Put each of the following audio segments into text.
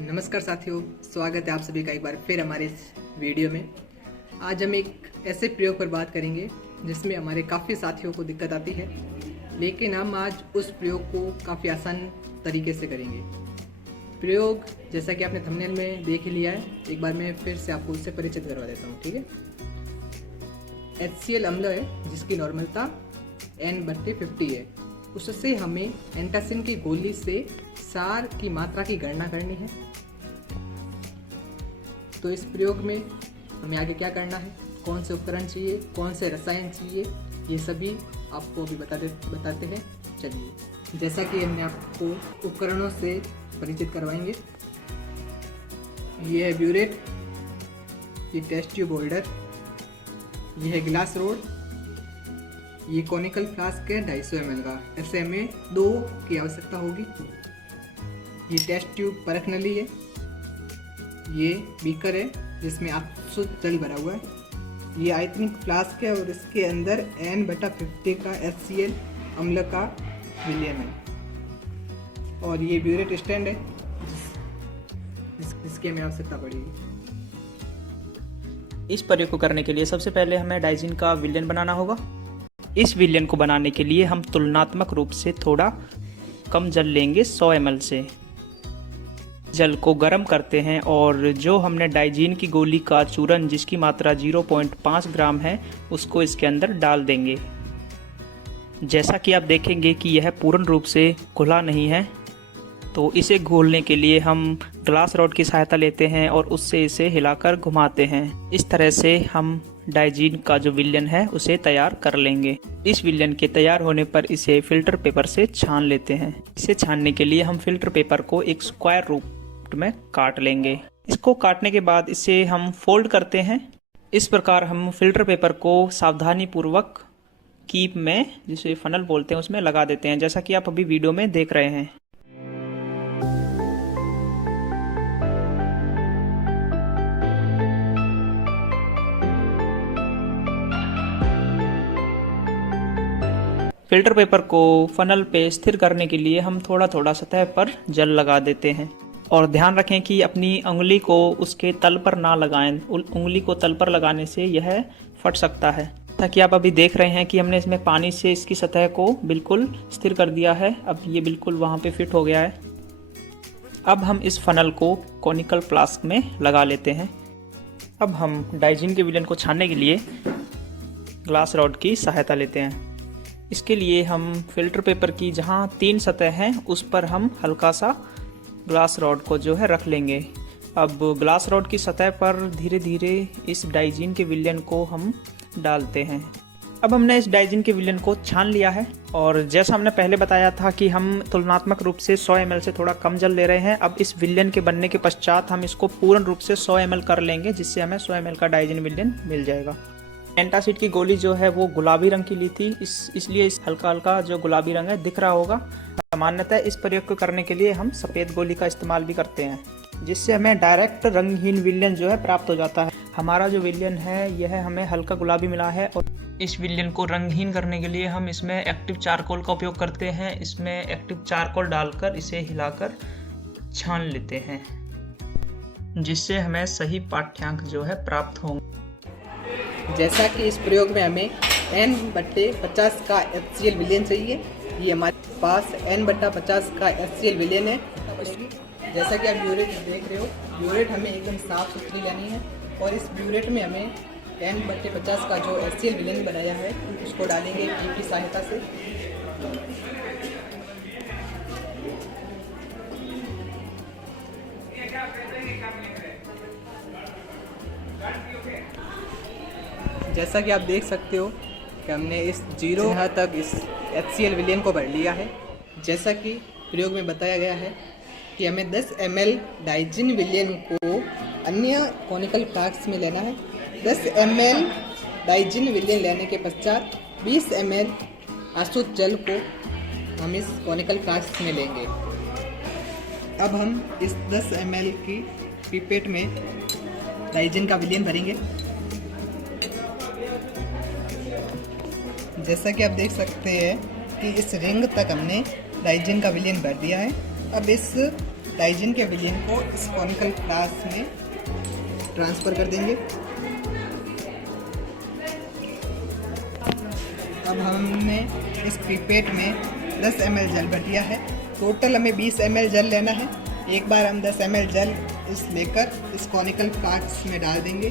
नमस्कार साथियों, स्वागत है आप सभी का एक बार फिर हमारे इस वीडियो में। आज हम एक ऐसे प्रयोग पर बात करेंगे जिसमें हमारे काफ़ी साथियों को दिक्कत आती है, लेकिन हम आज उस प्रयोग को काफ़ी आसान तरीके से करेंगे। प्रयोग जैसा कि आपने थंबनेल में देख ही लिया है, एक बार मैं फिर से आपको उससे परिचित करवा देता हूँ। ठीक है, HCl अम्ल है जिसकी नॉर्मलता N/50 है। उससे हमें एंटासिन की गोली से सार की मात्रा की गणना करनी है। तो इस प्रयोग में हमें आगे क्या करना है, कौन से उपकरण चाहिए, कौन से रसायन चाहिए, ये सभी आपको अभी बताते हैं। चलिए, जैसा कि हमने आपको उपकरणों से परिचित करवाएंगे। ये है ब्यूरेट, ये टेस्ट ट्यूब होल्डर, ये है ग्लास रोड, ये कॉनिकल फ्लास्क है 250 ml का। ऐसे हमें 2 की आवश्यकता होगी। ये टेस्ट ट्यूब परख नली है, ये बीकर है जिसमें शुद्ध जल भरा हुआ है, ये आयतनिक फ्लास्क है और इसके अंदर N/50 का HCl अम्ल का विलयन है, और ये ब्यूरेट स्टैंड है जिसकी हमें आवश्यकता पड़ेगी। इस प्रयोग को करने के लिए सबसे पहले हमें डाइजीन का विलयन बनाना होगा। इस विलयन को बनाने के लिए हम तुलनात्मक रूप से थोड़ा कम जल लेंगे 100 ml से। जल को गर्म करते हैं और जो हमने डाइजीन की गोली का चूरन जिसकी मात्रा 0.5 ग्राम है उसको इसके अंदर डाल देंगे। जैसा कि आप देखेंगे कि यह पूर्ण रूप से घुला नहीं है, तो इसे घोलने के लिए हम ग्लास रॉड की सहायता लेते हैं और उससे इसे हिलाकर घुमाते हैं। इस तरह से हम डाइजीन का जो विलयन है उसे तैयार कर लेंगे। इस विलयन के तैयार होने पर इसे फिल्टर पेपर से छान लेते हैं। इसे छानने के लिए हम फिल्टर पेपर को एक स्क्वायर रूप में काट लेंगे। इसको काटने के बाद इसे हम फोल्ड करते हैं। इस प्रकार हम फिल्टर पेपर को सावधानी पूर्वक कीप में, जिसे फनल बोलते हैं, उसमें लगा देते हैं, जैसा कि आप अभी वीडियो में देख रहे हैं। फिल्टर पेपर को फनल पे स्थिर करने के लिए हम थोड़ा थोड़ा सतह पर जल लगा देते हैं, और ध्यान रखें कि अपनी उंगली को उसके तल पर ना लगाएं। उंगली को तल पर लगाने से यह फट सकता है। ताकि आप अभी देख रहे हैं कि हमने इसमें पानी से इसकी सतह को बिल्कुल स्थिर कर दिया है। अब ये बिल्कुल वहाँ पे फिट हो गया है। अब हम इस फनल को कॉनिकल फ्लास्क में लगा लेते हैं। अब हम डाइजीन के विलयन को छानने के लिए ग्लास रॉड की सहायता लेते हैं। इसके लिए हम फिल्टर पेपर की जहाँ 3 सतह हैं उस पर हम हल्का सा ग्लास रॉड को जो है रख लेंगे। अब ग्लास रॉड की सतह पर धीरे धीरे इस डाइजीन के विलयन को हम डालते हैं। अब हमने इस डाइजीन के विलयन को छान लिया है, और जैसा हमने पहले बताया था कि हम तुलनात्मक रूप से 100 ml से थोड़ा कम जल ले रहे हैं। अब इस विलयन के बनने के पश्चात हम इसको पूर्ण रूप से 100 ml कर लेंगे, जिससे हमें 100 ml का डाइजीन विलयन मिल जाएगा। एंटासिड की गोली जो है वो गुलाबी रंग की ली थी, इसलिए इस हल्का हल्का जो गुलाबी रंग है दिख रहा होगा। सामान्यतः इस प्रयोग को करने के लिए हम सफ़ेद गोली का इस्तेमाल भी करते हैं, जिससे हमें डायरेक्ट रंगहीन विलयन जो है प्राप्त हो जाता है। हमारा जो विलयन है यह हमें हल्का गुलाबी मिला है, और इस विलयन को रंगहीन करने के लिए हम इसमें एक्टिव चारकोल का उपयोग करते हैं। इसमें एक्टिव चारकोल डालकर इसे हिलाकर छान लेते हैं, जिससे हमें सही पाठ्यांक जो है प्राप्त होंगे। जैसा कि इस प्रयोग में हमें N/50 का HCl विलयन चाहिए, ये हमारे पास N/50 का HCl विलयन है। जैसा कि आप ब्यूरेट देख रहे हो, ब्यूरेट हमें एकदम साफ सुथरी लेनी है, और इस ब्यूरेट में हमें N/50 का जो HCl विलयन बनाया है उसको डालेंगे कीप की सहायता से। जैसा कि आप देख सकते हो कि हमने इस 0 तक इस HCl विलयन को भर लिया है। जैसा कि प्रयोग में बताया गया है कि हमें 10 ml डाइजीन विलयन को अन्य कॉनिकल फ्लास्क में लेना है। 10 ml डाइजीन विलयन लेने के पश्चात 20 ml अशुद्ध जल को हम इस कॉनिकल फ्लास्क में लेंगे। अब हम इस 10 ml की पिपेट में डाइजीन का विलयन भरेंगे। जैसा कि आप देख सकते हैं कि इस रिंग तक हमने डाइजीन का विलयन भर दिया है। अब इस डाइजिन के विलयन को इस कॉनिकल फ्लास्क में ट्रांसफ़र कर देंगे। अब हमने इस पिपेट में 10 ml जल भर दिया है। टोटल हमें 20 ml जल लेना है। एक बार हम 10 ml जल लेकर इस कॉनिकल फ्लास्क में डाल देंगे।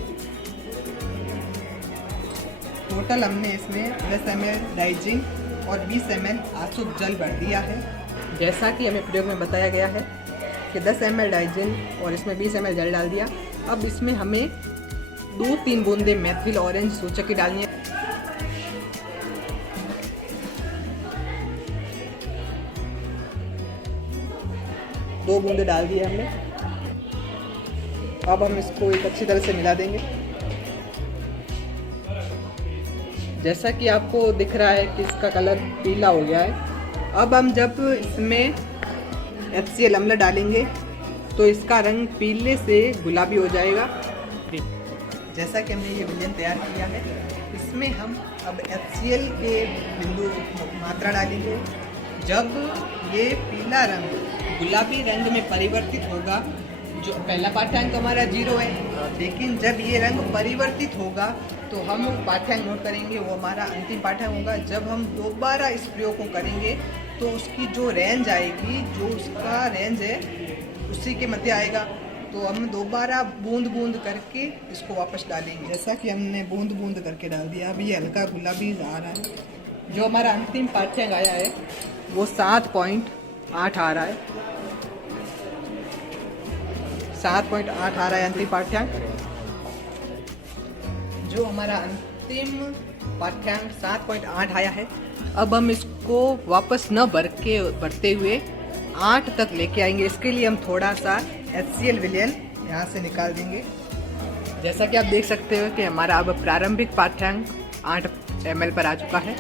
टोटल हमने इसमें 10 ml डाइजिन और 20 ml आसुक जल भर दिया है। जैसा कि हमें प्रयोग में बताया गया है कि 10 ml डाइजिन और इसमें 20 ml जल डाल दिया। अब इसमें हमें 2-3 बूंदे मेथिल ऑरेंज सूचक की डालनी है। दो बूंदे डाल दिए हमने। अब हम इसको एक अच्छी तरह से मिला देंगे। जैसा कि आपको दिख रहा है कि इसका कलर पीला हो गया है। अब हम जब इसमें HCl अम्ल डालेंगे तो इसका रंग पीले से गुलाबी हो जाएगा। जैसा कि हमने ये विलयन तैयार किया है, इसमें हम अब HCl के बिंदु मात्रा डालेंगे। जब ये पीला रंग गुलाबी रंग में परिवर्तित होगा, जो पहला पाठ्यांक हमारा 0 है, लेकिन जब ये रंग परिवर्तित होगा तो हम पाठ्यांक नोट करेंगे, वो हमारा अंतिम पाठ्यांक होगा। जब हम दोबारा इस प्रयोग को करेंगे तो उसकी जो रेंज आएगी, जो उसका रेंज है उसी के मध्य आएगा। तो हम दोबारा बूंद बूंद करके इसको वापस डालेंगे। जैसा कि हमने बूंद बूंद करके डाल दिया। अभी हल्का गुलाबी आ रहा है। जो हमारा अंतिम पाठ्यांक आया है वो 7.8 आ रहा है। 7.8 आ रहा है अंतिम पाठ्यांक। जो हमारा अंतिम पाठ्यांक 7.8 आया है, अब हम इसको वापस न भरते हुए 8 तक लेके आएंगे। इसके लिए हम थोड़ा सा HCl विलयन यहाँ से निकाल देंगे। जैसा कि आप देख सकते हो कि हमारा अब प्रारंभिक पाठ्यांक 8 ml पर आ चुका है।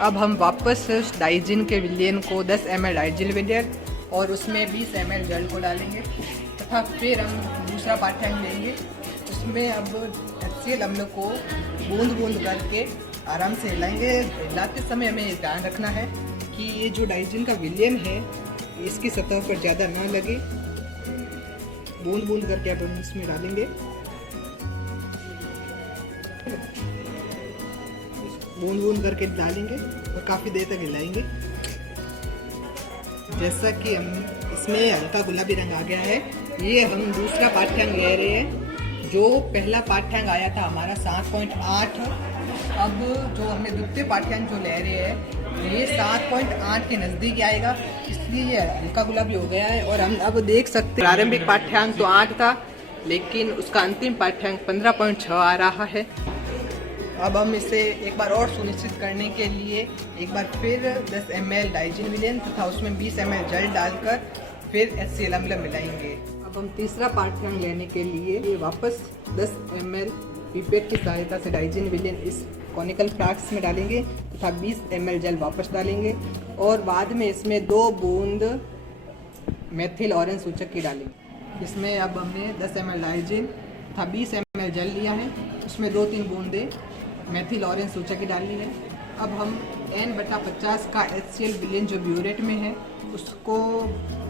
अब हम वापस डाइजिन के विलयन को 10 ml डाइजिन विलयन और उसमें 20 ml जल को डालेंगे तथा फिर हम दूसरा पाठ्यांक लेंगे। उसमें अब HCl अम्ल को बूंद बूंद करके आराम से हिलाएंगे। हिलाते समय हमें ध्यान रखना है कि ये जो डाइजिन का विलयन है इसकी सतह पर ज़्यादा ना लगे। बूंद बूंद करके अब हम इसमें डालेंगे। बूंद बूंद करके डालेंगे और काफ़ी देर तक हिलाएंगे। जैसा कि हम इसमें हल्का गुलाबी रंग आ गया है, ये हम दूसरा पाठ्यांक ले रहे हैं। जो पहला पाठ्यांक आया था हमारा 7.8, अब जो हमने द्वितीय पाठ्यांक जो ले रहे हैं ये 7.8 के नज़दीक आएगा, इसलिए ये हल्का गुलाबी हो गया है। और हम अब देख सकते हैं प्रारंभिक पाठ्यांक तो 8 था, लेकिन उसका अंतिम पाठ्यांक 15.6 आ रहा है। अब हम इसे एक बार और सुनिश्चित करने के लिए एक बार फिर 10 ml डाइजिन विलयन तथा उसमें 20 ml जल डालकर फिर HCl अम्ल मिलाएंगे। अब हम तीसरा पाठ्यांक लेने के लिए वापस 10 ml पिपेट की सहायता से डाइजिन विलयन इस कॉनिकल फ्लास्क में डालेंगे तथा 20 ml जल वापस डालेंगे और बाद में इसमें 2 बूंद मेथिल ऑरेंज सूचक की डालेंगे। इसमें अब हमने 10 ml डाइजिन तथा 20 ml जल लिया है, उसमें 2-3 बूंदे मेथिल ऑरेंज सूचक की डालनी है। अब हम N/50 का HCl विलयन जो ब्यूरेट में है उसको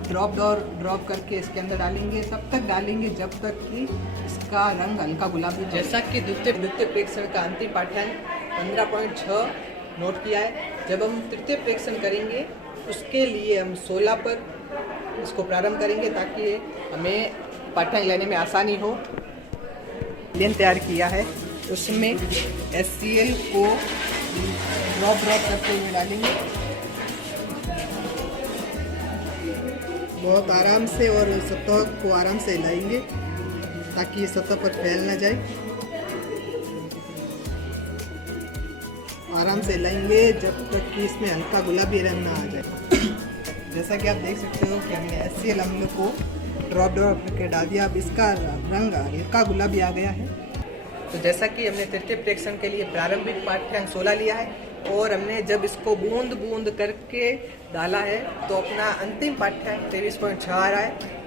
ड्रॉप करके इसके अंदर डालेंगे। तब तक डालेंगे जब तक कि इसका रंग हल्का गुलाबी। जैसा कि द्वितीय प्रेक्षण का अंतिम पाठ्यांक 15.6 नोट किया है। जब हम तृतीय प्रेक्षण करेंगे उसके लिए हम 16 पर इसको प्रारंभ करेंगे ताकि हमें पाठ्यांक लेने में आसानी हो। विलयन तैयार किया है, उसमें HCl को ड्रॉप करते हुए डालेंगे बहुत आराम से और सतह को आराम से हिलाएंगे ताकि ये सतह पर फैल ना जाए। आराम से हिलाएंगे जब तक कि इसमें हल्का गुलाबी रंग ना आ जाए। जैसा कि आप देख सकते हो कि हमने HCl अम्ल को ड्रॉप करके डाल दिया। अब इसका रंग हल्का गुलाबी आ गया है। तो जैसा कि हमने तृतीय प्रेक्षण के लिए प्रारंभिक पाठ्यांक 16 लिया है और हमने जब इसको बूंद बूंद करके डाला है तो अपना अंतिम पाठ्यांक 23.6 आ रहा है।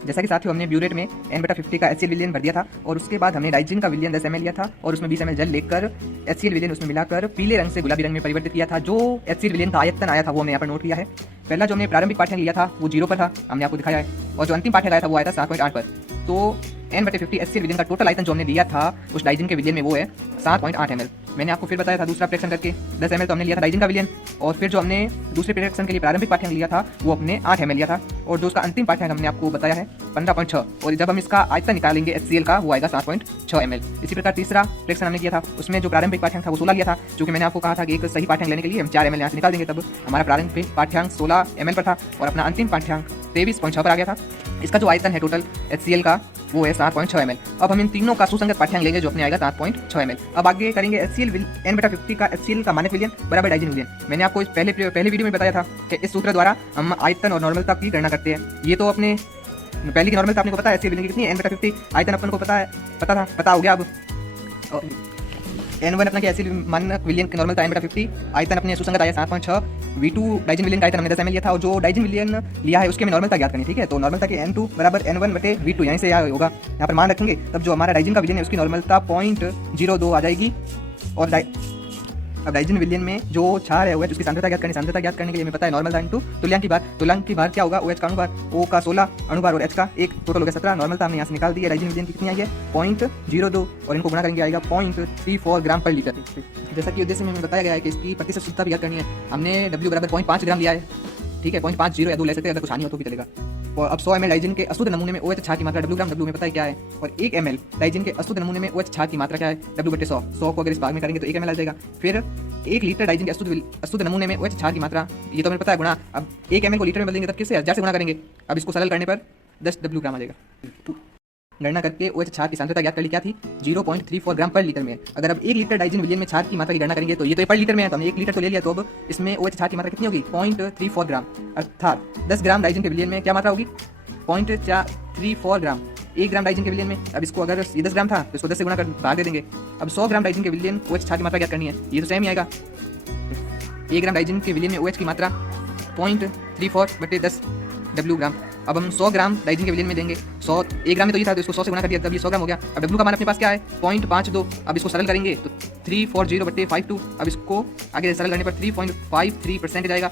जैसा कि साथियों हमने ब्यूरेट में N/50 का HCl विलयन भर दिया था और उसके बाद हमने डाइजिन का विलयन 10 ml लिया था और उसमें 20 ml जल लेकर HCl विलयन उसमें मिलाकर पीले रंग से गुलाबी रंग में परिवर्तित किया था। जो HCl विलयन का आयतन आया था वो हमने यहाँ पर नोट किया है। पहला जो हमने प्रारंभिक पाठ्यांक लिया था वो 0 पर था, हमने आपको दिखाया है, और जो अंतिम पाठ्यांक आया था वो आया था 7.8 पर। तो N/50 HCl विलयन का टोटल आयतन जो हमने लिया था उस डाइजिन के विलयन में वो है 7.8 ml। मैंने आपको फिर बताया था दूसरा प्रेक्षण करके 10 ml तो हमने लिया था डाइजिन का विलयन, और फिर जो हमने दूसरे प्रेक्षण के लिए प्रारंभिक पाठ्यांक लिया था वो अपने 8 ml लिया था, और जो उसका अंतिम पाठ्यांक हमने आपको बताया है 15.6, और जब हम इसका आयतन निकालेंगे HCl का वो आएगा 7.6 ml। इसी प्रकार तीसरा प्रेक्षण हमने किया था, उसमें जो प्रारंभिक पाठ्यांक था वो 16 लिया था, जो कि मैंने आपको कहा था कि एक सही पाठ्यांक लेने के लिए हम 4 ml यहाँ से निकाल देंगे, तब हमारा प्रारंभिक पाठ्यांक 16 ml पर था और अपना अंतिम पाठ्यांक 23.6 पर आ गया था। इसका जो आयतन है टोटल HCl का वो है 7.6 ml। अब हम इन तीनों का सुसंगत पाठ्यांक लेंगे जो अपने आएगा 7.6 ml। अब आगे करेंगे HCl N/50 का HCl का मानक विलयन बराबर डाइजिन विलयन। मैंने आपको इस पहले वीडियो में बताया था कि इस सूत्र द्वारा हम आयतन और नॉर्मलता की गणना करते हैं। ये तो अपने पहले की नॉर्मलता आपने को पता है, HCl विलयन की कितनी है N/50, आयतन अपन को पता हो गया। अब N1 अपना क्या HCl मानक विलयन की नॉर्मलता N/50, आयतन अपने सुसंगत आया 7.6, V2 डाइजिन विलयन का आयतन हमने 10 ml लिया था, और जो डाइजिन विलयन लिया है उसके में नॉर्मलता ज्ञात करनी, ठीक है। तो नॉर्मलता की N2 बराबर N1/V2 यहीं से यहाँ होगा, यहाँ पर मान रखेंगे, तब जो हमारा डाइजिन का विलयन है उसकी नॉर्मलता 0.02 आ जाएगी। और अब डाइजिन विलयन में जो क्षार है OH उसकी सांद्रता ज्ञात करने के लिए हमें पता है नॉर्मलता इनटू तुल्यांक की भार क्या होगा, OH का अणुभार, O का 16 अणुभार और H का 1, टोटल हो गया 17। नॉर्मलता हमने यहाँ से निकाल दी है। डाइजिन विलयन की कितनी आई है 0.02, और इनको गुणा करेंगे आएगा 0.34 ग्राम पर लीटर। जैसा कि उद्देश्य में हमें बताया गया है कि इसकी प्रतिशत शुद्धता भी ज्ञात करनी है। हमने W बराबर 0.5 ग्राम लिया है, ठीक है, 0.50 या 2 ले सकते हैं, अगर कुछ हानि हो तो भी चलेगा। और अब 100 ml डाइजिन के अशुद्ध नमूने में OH क्षार की मात्रा W में पता है क्या है, और 1 ml डाइजिन के अशुद्ध नमूने में OH क्षार की मात्रा क्या है W/100। 100 को अगर इस भाग में करेंगे तो 1 ml आ जाएगा। फिर 1 लीटर डाइजिन के अशुद्ध नमूने में OH क्षार की मात्रा, ये तो हमें पता है गुणा, अब 1 ml को लीटर में बदलेंगे तब किससे 1000 से गुणा करेंगे। अब इसको सरल करने पर 10 W ग्राम आ जाएगा। गणना करके OH क्षार की सांद्रता ज्ञात कर ली, क्या थी 0.34 ग्राम पर लीटर में। अगर अब 1 लीटर डाइजिन विलयन में क्षार की मात्रा की गणना करेंगे तो ये तो पर लीटर में है, तो हमने 1 लीटर तो ले लिया, तो अब इसमें OH क्षार की मात्रा कितनी होगी 0.34 ग्राम, अर्थात 10 ग्राम डाइजिन के विलयन में क्या मात्रा होगी 0.34 ग्राम। 1 ग्राम डाइजिन के विलयन में, अब इसको अगर ये 10 ग्राम था तो इसको 10 से गुणा कर भाग दे देंगे। अब 100 ग्राम डाइजिन के विलयन OH क्षार की मात्रा ज्ञात करनी है, ये तो सेम ही आएगा। 1 ग्राम डाइजिन के विलयन में OH की मात्रा 0.34/10 W ग्राम। अब हम 100 ग्राम डाइजिन के विलयन में देंगे, 1 ग्राम में तो ये था तो इसको 100 से गुणा कर दिया, तब ये 100 ग्राम हो गया। अब W का मान अपने पास क्या है 0.52, अब इसको सरल करेंगे तो 340/52, अब इसको आगे सरल करने पर 3.53% जाएगा।